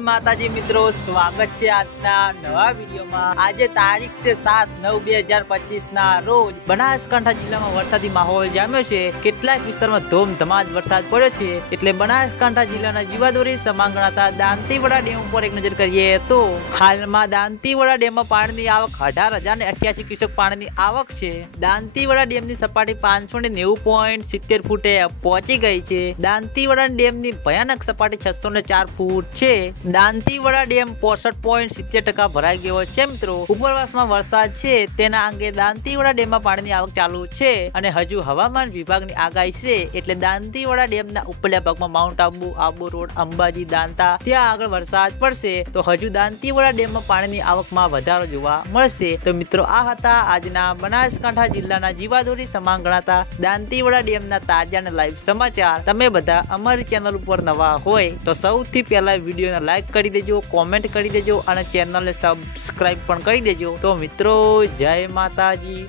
માતાજી મિત્રો, સ્વાગત છે આજના નવા વિડીયોમાં। આજે તારીખ છે 7/9/2025 ના રોજ બનાસકાંઠા જિલ્લામાં વરસાદી માહોલ જામ્યો છે। કેટલાક વિસ્તારમાં ધોમધમાટ વરસાદ પડ્યો છે, એટલે બનાસકાંઠા જિલ્લાના જીવાદોરી સમાન ગણાતા દાંતીવાડા ડેમ ઉપર એક નજર કરીએ તો હાલમાં દાંતીવાડા ડેમમાં પાણીની આવક 18,088 ક્યુસેક પાણીની આવક છે। દાંતીવાડા ડેમની સપાટી 590.70 ફૂટે પહોંચી ગઈ છે। દાંતીવાડા ડેમની ભયાનક સપાટી 604 ફૂટ છે। દાંતીવાડા ડેમ 65.70% ભરાઈ ગયો છે। મિત્રો, ઉપરવાસમાં વરસાદ છે તેના અંગે દાંતીવાડા ડેમમાં પાણીની આવક ચાલુ છે અને હજુ હવામાન વિભાગની આગાહી છે, એટલે દાંતીવાડા ડેમના ઉપલા ભાગમાં માઉન્ટ આબુ, આબુ રોડ, અંબાજી, દાંતા ત્યાં આગળ વરસાદ પડશે તો હજુ દાંતીવાડા ડેમમાં પાણીની આવકમાં વધારો જોવા મળશે। તો મિત્રો, આ હતા આજના બનાસકાંઠા જિલ્લાના જીવાદોરી સમાન ગણાતા દાંતીવાડા ડેમના તાજા અને લાઈવ સમાચાર। તમે બધા અમારી ચેનલ ઉપર નવા હોય તો સૌથી પહેલા વિડીયોને લાઈક કરી દેજો, કોમેન્ટ કરી દેજો અને ચેનલને સબસ્ક્રાઇબ પણ કરી દેજો। તો મિત્રો, જય માતાજી।